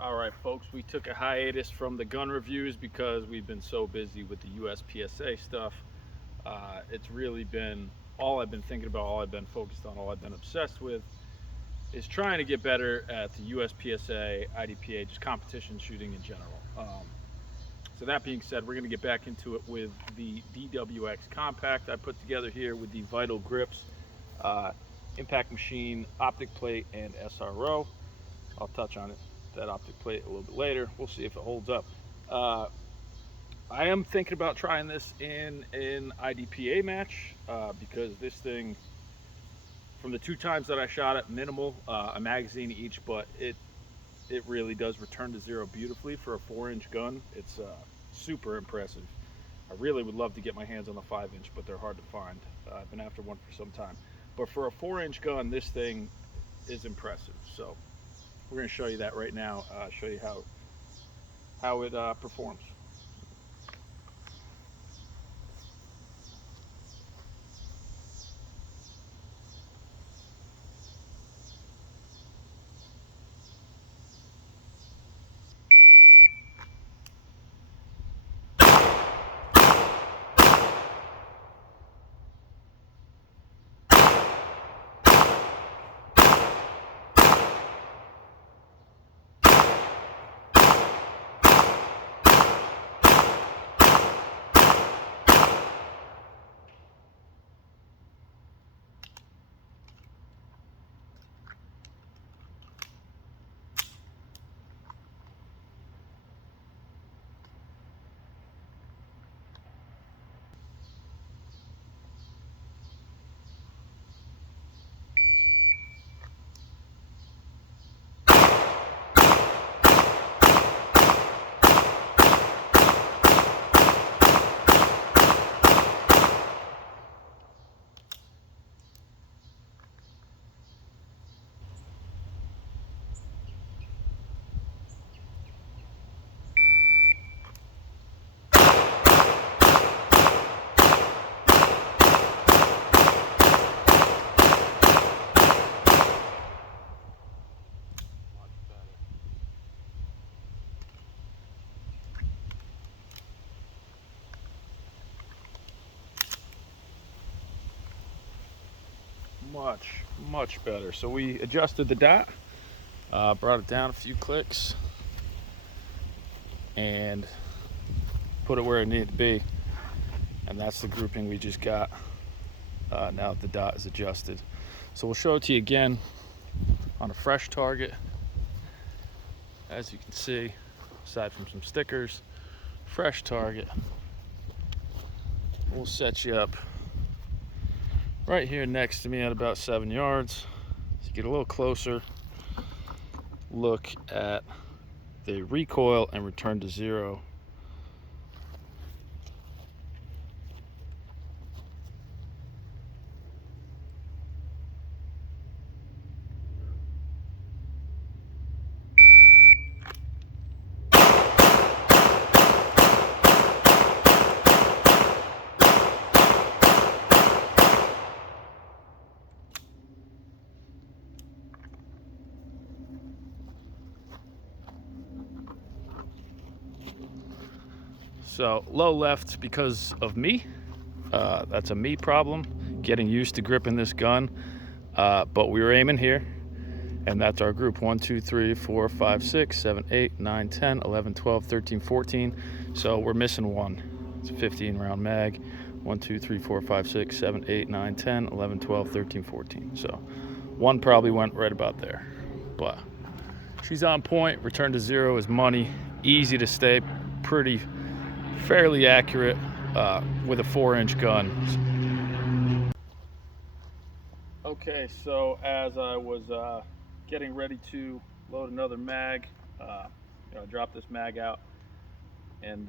All right, folks, we took a hiatus from the gun reviews because we've been so busy with the USPSA stuff. It's really been all I've been thinking about, all I've been focused on, all I've been obsessed with is trying to get better at the USPSA, IDPA, just competition shooting in general. So that being said, we're going to get back into it with the DWX Compact I put together here with the Vital grips, uh, impact machine, optic plate, and SRO. I'll touch on it, that optic plate, a little bit later. We'll see if it holds up. Uh, I am thinking about trying this in an IDPA match because this thing, from the two times that I shot it, minimal, a magazine each, but it really does return to zero beautifully for a 4-inch gun. It's super impressive. I really would love to get my hands on the 5-inch, but they're hard to find. I've been after one for some time. But for a 4-inch gun, this thing is impressive. So we're going to show you that right now, show you how it performs. Much better. So we adjusted the dot, brought it down a few clicks, and put it where it needed to be. And that's the grouping we just got. Now the dot is adjusted. So we'll show it to you again on a fresh target. As you can see, aside from some stickers, fresh target. We'll set you up right here next to me at about 7 yards. So you get a little closer, look at the recoil and return to zero. So low left because of me. That's a me problem, getting used to gripping this gun. But we were aiming here, and that's our group: 1, 2, 3, 4, 5, 6, 7, 8, 9, 10, 11, 12, 13, 14. So we're missing one. It's a 15 round mag. 1, 2, 3, 4, 5, 6, 7, 8, 9, 10, 11, 12, 13, 14. So one probably went right about there. But she's on point. Return to zero is money. Easy to stay, fairly accurate with a 4-inch gun. Okay, so as I was getting ready to load another mag, I dropped this mag out and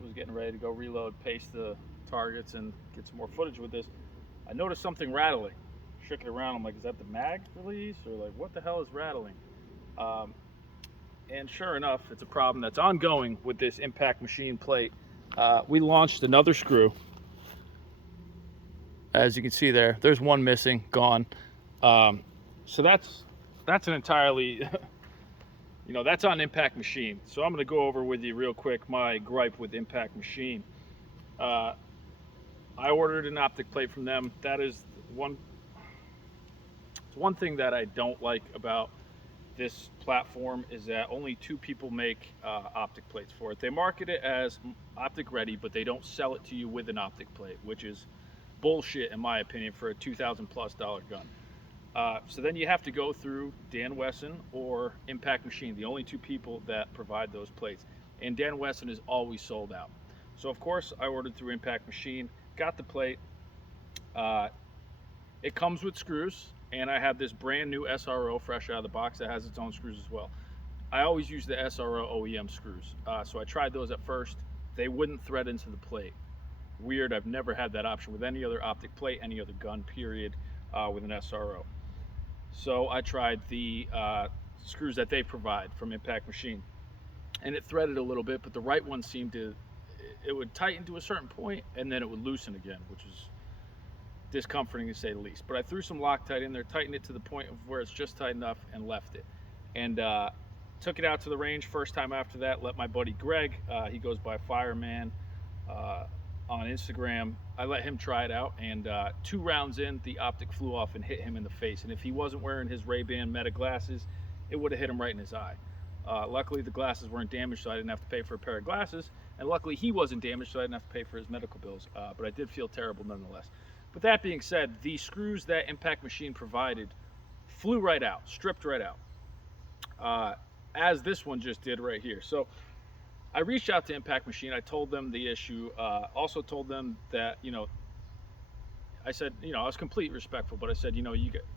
was getting ready to go reload, paste the targets, and get some more footage with this. I noticed something rattling. Shook it around. I'm like, is that the mag release, or like what the hell is rattling? And sure enough, it's a problem that's ongoing with this impact machine plate. We launched another screw. As you can see there's one missing, gone. So that's an entirely you know, that's on Impact Machine. So I'm going to go over with you real quick my gripe with Impact Machine. Uh, I ordered an optic plate from them. That is one thing that I don't like about this platform is that only 2 people make optic plates for it. They market it as optic ready, but they don't sell it to you with an optic plate, which is bullshit in my opinion for a $2,000+ gun. So then you have to go through Dan Wesson or Impact Machine, the only 2 people that provide those plates. And Dan Wesson is always sold out. So of course I ordered through Impact Machine, got the plate. Uh, it comes with screws, and I have this brand new SRO fresh out of the box that has its own screws as well. I always use the SRO OEM screws. So I tried those at first. They wouldn't thread into the plate. Weird, I've never had that option with any other optic plate, any other gun, period, with an SRO. So I tried the screws that they provide from Impact Machine, and it threaded a little bit, but the right one seemed to, it would tighten to a certain point, and then it would loosen again, which is discomforting to say the least. But I threw some Loctite in there, tightened it to the point of where it's just tight enough, and left it. And took it out to the range. First time after that, let my buddy Greg, he goes by Fireman on Instagram, I let him try it out, and 2 rounds in, the optic flew off and hit him in the face. And if he wasn't wearing his Ray-Ban Meta glasses, it would have hit him right in his eye. Luckily, the glasses weren't damaged, so I didn't have to pay for a pair of glasses. And luckily, he wasn't damaged, so I didn't have to pay for his medical bills. But I did feel terrible nonetheless. But that being said, the screws that Impact Machine provided flew right out, stripped right out, as this one just did right here. So I reached out to Impact Machine. I told them the issue. Also told them that, you know, I said, you know, I was completely respectful, but I said, you know,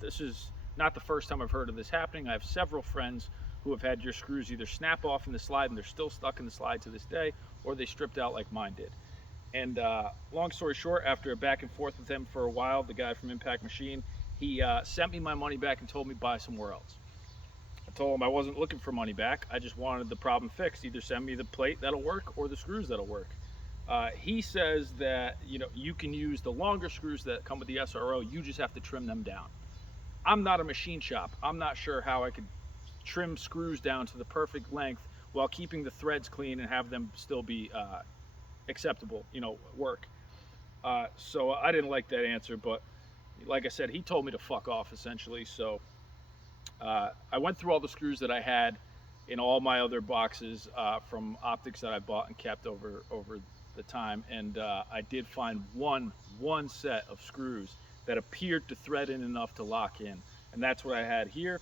this is not the first time I've heard of this happening. I have several friends who have had your screws either snap off in the slide and they're still stuck in the slide to this day, or they stripped out like mine did. And long story short, after a back and forth with him for a while, the guy from Impact Machine, he sent me my money back and told me buy somewhere else. I told him I wasn't looking for money back. I just wanted the problem fixed. Either send me the plate that'll work or the screws that'll work. He says that, you know, you can use the longer screws that come with the SRO. You just have to trim them down. I'm not a machine shop. I'm not sure how I could trim screws down to the perfect length while keeping the threads clean and have them still be acceptable, you know, work. So I didn't like that answer, but like I said, he told me to fuck off essentially. So I went through all the screws that I had in all my other boxes from optics that I bought and kept over the time, and I did find one set of screws that appeared to thread in enough to lock in, and that's what I had here.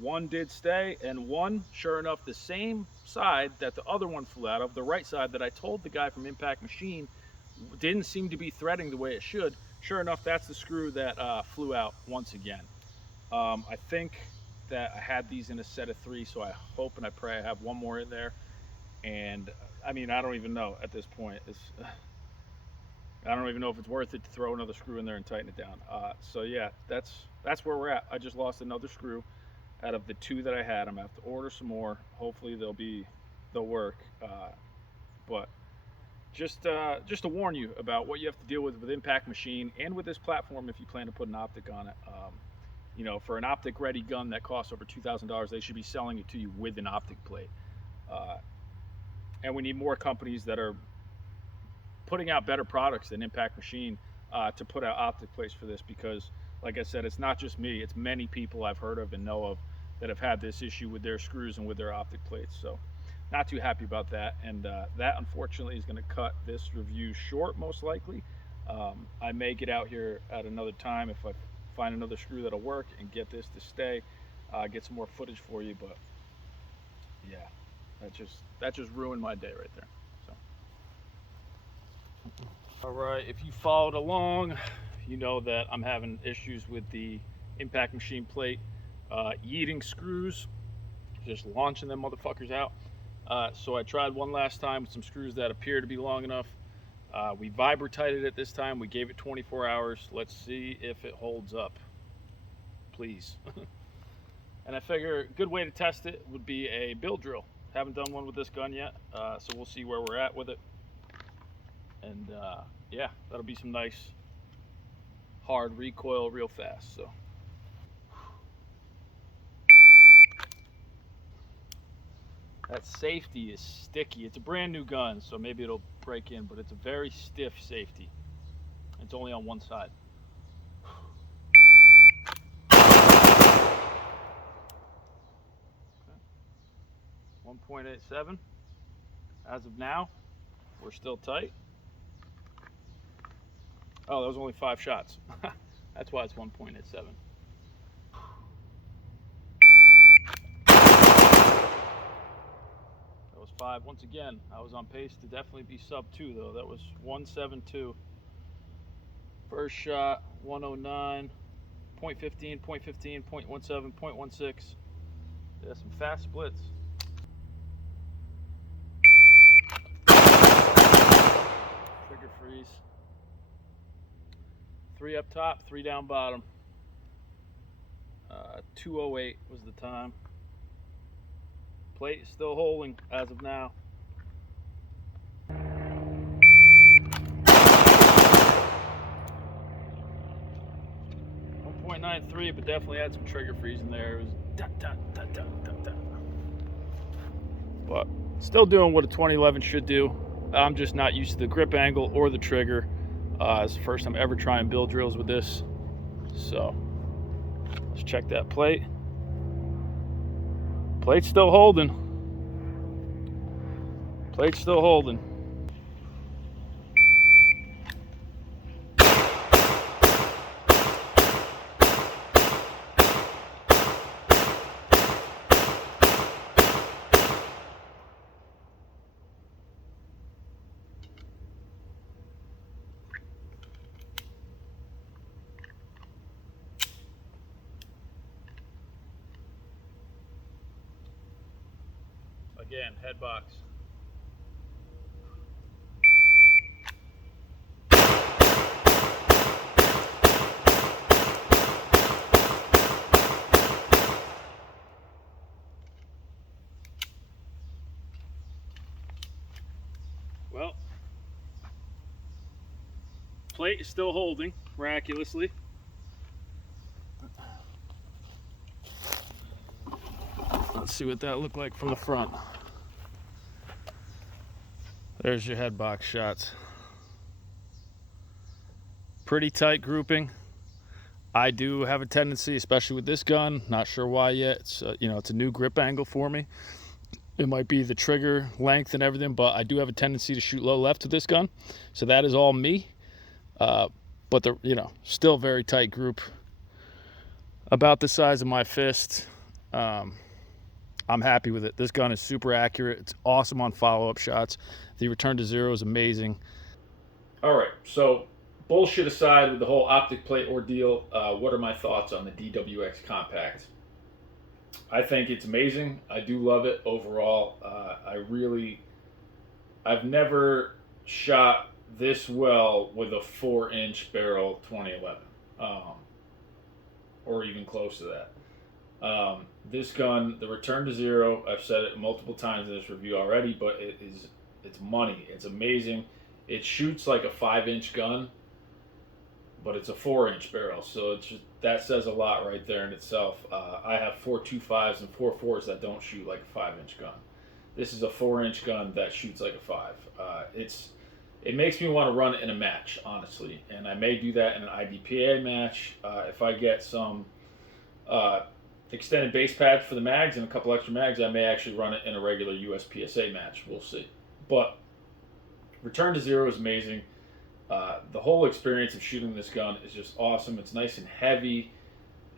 One did stay, and one, sure enough, the same side that the other one flew out of, the right side that I told the guy from Impact Machine didn't seem to be threading the way it should. Sure enough, that's the screw that flew out once again. I think that I had these in a set of 3, so I hope and I pray I have one more in there. And I mean, I don't even know at this point. I don't even know if it's worth it to throw another screw in there and tighten it down. So yeah, that's where we're at. I just lost another screw out of the 2 that I had. I'm gonna have to order some more. Hopefully they'll work. But just to warn you about what you have to deal with Impact Machine and with this platform if you plan to put an optic on it. You know, for an optic ready gun that costs over $2,000, they should be selling it to you with an optic plate. And we need more companies that are putting out better products than Impact Machine to put out optic plates for this, because like I said, it's not just me, it's many people I've heard of and know of that have had this issue with their screws and with their optic plates. So not too happy about that, and that unfortunately is going to cut this review short most likely. I may get out here at another time if I find another screw that'll work and get this to stay, get some more footage for you. But yeah, that just ruined my day right there. So all right, if you followed along, you know that I'm having issues with the Impact Machine plate yeeting screws, just launching them motherfuckers out. So I tried one last time with some screws that appear to be long enough. We vibratized it this time. We gave it 24 hours. Let's see if it holds up, please. And I figure a good way to test it would be a build drill. Haven't done one with this gun yet, so we'll see where we're at with it. And yeah, that'll be some nice hard recoil real fast. So That safety is sticky. It's a brand new gun, so maybe it'll break in, but it's a very stiff safety. It's only on one side. Okay. 1.87. As of now, we're still tight. Oh, that was only 5 shots. That's why it's 1.87. That was 5. Once again, I was on pace to definitely be sub 2, though. That was 172. First shot, 109. 0.15, 0.15, 0.17, 0.16. Yeah, some fast splits. Trigger freeze. 3 up top, 3 down bottom. 208 was the time. Plate is still holding as of now. 1.93, but definitely had some trigger freeze in there. It was dun, dun, dun, dun, dun, dun. But still doing what a 2011 should do. I'm just not used to the grip angle or the trigger. It's the first time ever trying bill drills with this. So let's check that plate. Plate's still holding. Plate's still holding. Again, head box. Well, plate is still holding, miraculously. Let's see what that looked like from the front. There's your head box shots. Pretty tight grouping. I do have a tendency, especially with this gun, not sure why yet. It's it's a new grip angle for me. It might be the trigger length and everything, but I do have a tendency to shoot low left with this gun. So that is all me. But still very tight group. About the size of my fist. I'm happy with it. This gun is super accurate. It's awesome on follow-up shots. The return to zero is amazing. All right, so bullshit aside with the whole optic plate ordeal, what are my thoughts on the DWX Compact? I think it's amazing. I do love it overall. I've never shot this well with a 4-inch barrel 2011, or even close to that. This gun, the return to zero, I've said it multiple times in this review already, but it's money. It's amazing. It shoots like a 5-inch gun, but it's a 4-inch barrel, so that says a lot right there in itself. I have 4.25s and 4.4s that don't shoot like a 5-inch gun. This is a 4-inch gun that shoots like a 5. It makes me want to run it in a match, honestly, and I may do that in an IDPA match. If I get some extended base pads for the mags and a couple extra mags, I may actually run it in a regular USPSA match. We'll see. But return to zero is amazing. The whole experience of shooting this gun is just awesome. It's nice and heavy.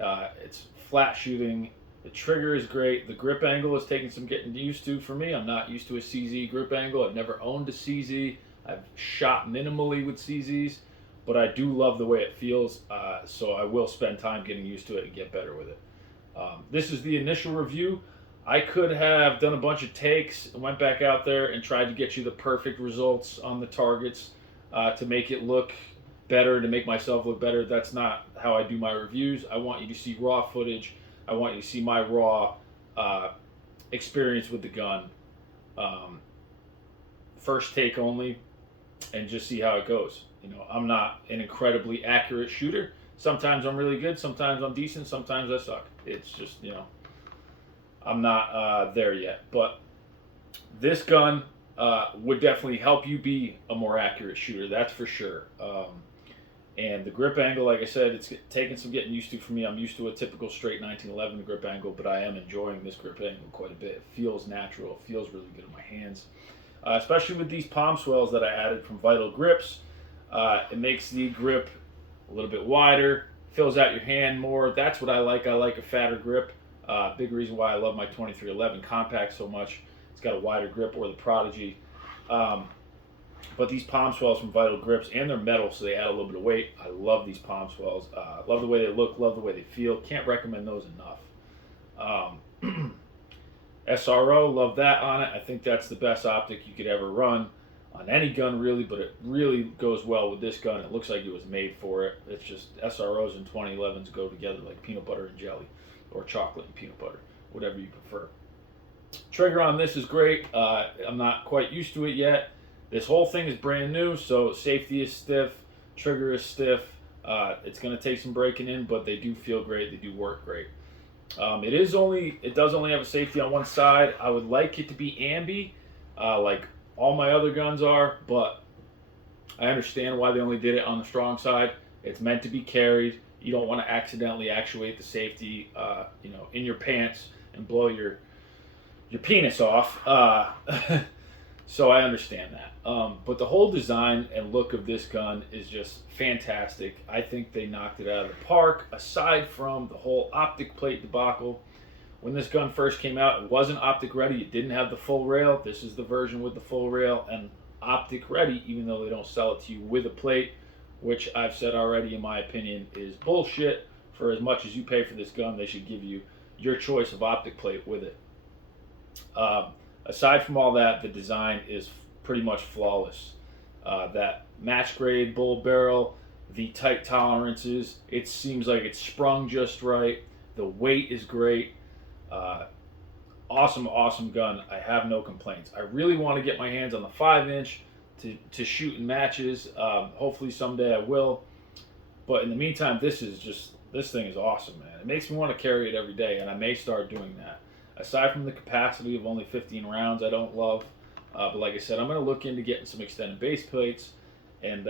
It's flat shooting. The trigger is great. The grip angle is taking some getting used to for me. I'm not used to a CZ grip angle. I've never owned a CZ. I've shot minimally with CZs, but I do love the way it feels, so I will spend time getting used to it and get better with it. This is the initial review. I could have done a bunch of takes and went back out there and tried to get you the perfect results on the targets to make it look better, to make myself look better. That's not how I do my reviews. I want you to see raw footage. I want you to see my raw experience with the gun. First take only, and just see how it goes. I'm not an incredibly accurate shooter. Sometimes I'm really good, sometimes I'm decent, sometimes I suck. It's just, I'm not there yet. But This gun would definitely help you be a more accurate shooter. That's for sure. And the grip angle, like I said, it's taking some getting used to for me. I'm used to a typical straight 1911 grip angle, but I am enjoying this grip angle quite a bit. It feels natural. It feels really good in my hands, especially with these palm swells that I added from Vital Grips. It makes the grip a little bit wider, fills out your hand more. That's what I like. I like a fatter grip. Big reason why I love my 2311 Compact so much. It's got a wider grip, or the Prodigy. But these palm swells from Vital Grips, and they're metal, so they add a little bit of weight. I love these palm swells. Love the way they look, love the way they feel. Can't recommend those enough. SRO, love that on it. I think that's the best optic you could ever run on any gun, really, but it really goes well with this gun. It looks like it was made for it. It's just SROs and 2011s go together like peanut butter and jelly, or chocolate and peanut butter, whatever you prefer. Trigger on this is great. I'm not quite used to it yet. This whole thing is brand new, so safety is stiff, trigger is stiff. It's going to take some breaking in, but they do feel great. They do work great. It does only have a safety on one side. I would like it to be ambi, like all my other guns are, but I understand why they only did it on the strong side. It's meant to be carried. You don't want to accidentally actuate the safety, in your pants and blow your penis off. So I understand that. But the whole design and look of this gun is just fantastic. I think they knocked it out of the park, aside from the whole optic plate debacle. When this gun first came out, it wasn't optic ready. It didn't have the full rail. This is the version with the full rail and optic ready, even though they don't sell it to you with a plate, which I've said already, in my opinion, is bullshit. For as much as you pay for this gun, they should give you your choice of optic plate with it. Aside from all that, the design is pretty much flawless. That match grade bull barrel, the tight tolerances, it seems like it's sprung just right. The weight is great. Awesome gun. I have no complaints. I really want to get my hands on the 5-inch to shoot in matches. Hopefully someday I will. But in the meantime, this thing is awesome, man. It makes me want to carry it every day, and I may start doing that. Aside from the capacity of only 15 rounds, I don't love. But like I said, I'm going to look into getting some extended base plates, and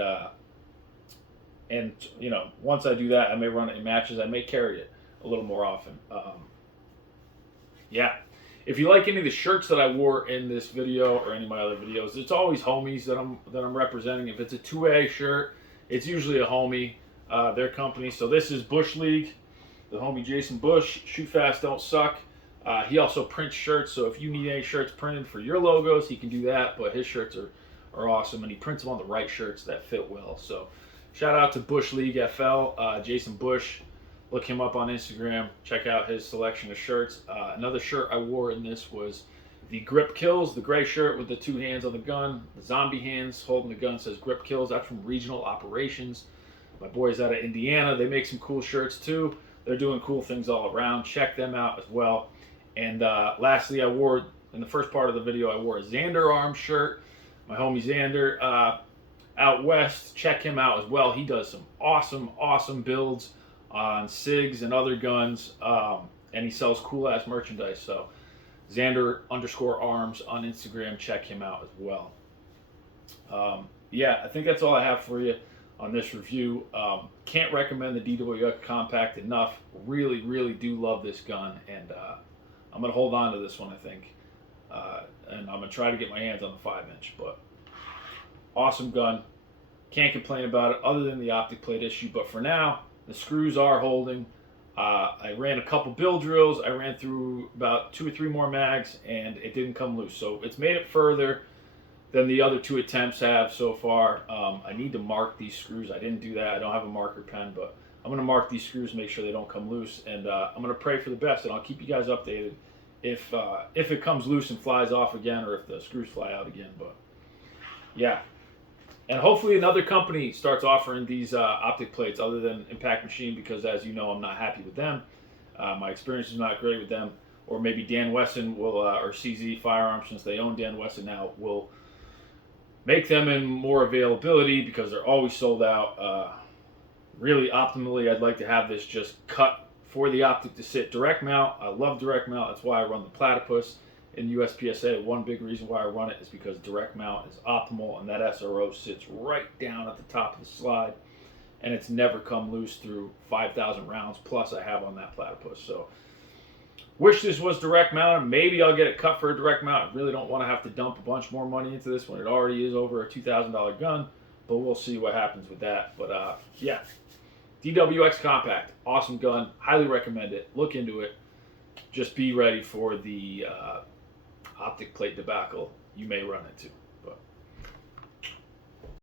once I do that, I may run it in matches. I may carry it a little more often. Yeah. If you like any of the shirts that I wore in this video or any of my other videos, it's always homies that I'm representing. If it's a 2A shirt, it's usually a homie, their company. So this is Bush League, the homie Jason Bush. Shoot fast, don't suck. He also prints shirts, so if you need any shirts printed for your logos, he can do that, but his shirts are awesome, and he prints them on the right shirts that fit well. So shout out to Bush League FL, Jason Bush. Look him up on Instagram. Check out his selection of shirts. Another shirt I wore in this was the Grip Kills, the gray shirt with the two hands on the gun. The zombie hands holding the gun says Grip Kills. That's from Regional Operations. My boys out of Indiana, they make some cool shirts too. They're doing cool things all around. Check them out as well. And lastly, I wore, in the first part of the video, I wore a Xander arm shirt. My homie Xander out west, check him out as well. He does some awesome builds on SIGs and other guns, and he sells cool-ass merchandise. So Xander_arms on Instagram, check him out as well. Yeah, I think that's all I have for you on this review. Can't recommend the DWX Compact enough. Really do love this gun, and I'm going to hold on to this one, I think. And I'm going to try to get my hands on the 5-inch. But awesome gun. Can't complain about it other than the optic plate issue. But for now, the screws are holding. I ran a couple build drills. I ran through about 2 or 3 more mags, and it didn't come loose. So it's made it further than the other 2 attempts have so far. I need to mark these screws. I didn't do that. I don't have a marker pen, but I'm going to mark these screws, make sure they don't come loose, and I'm going to pray for the best, and I'll keep you guys updated if it comes loose and flies off again, or if the screws fly out again. But yeah, and hopefully another company starts offering these optic plates other than Impact Machine, because as you know, I'm not happy with them. My experience is not great with them. Or maybe Dan Wesson will, or CZ Firearms, since they own Dan Wesson now, will make them in more availability, because they're always sold out. Really, optimally, I'd like to have this just cut for the optic to sit direct mount. I love direct mount. That's why I run the Platypus. in USPSA. One big reason why I run it is because direct mount is optimal, and that SRO sits right down at the top of the slide, and it's never come loose through 5,000 rounds plus I have on that platypus. So wish this was direct mounted. Maybe I'll get it cut for a direct mount. I really don't want to have to dump a bunch more money into this when it already is over a $2,000 gun, but we'll see what happens with that. But yeah, DWX Compact, awesome gun, highly recommend it. Look into it. Just be ready for the optic plate debacle you may run into.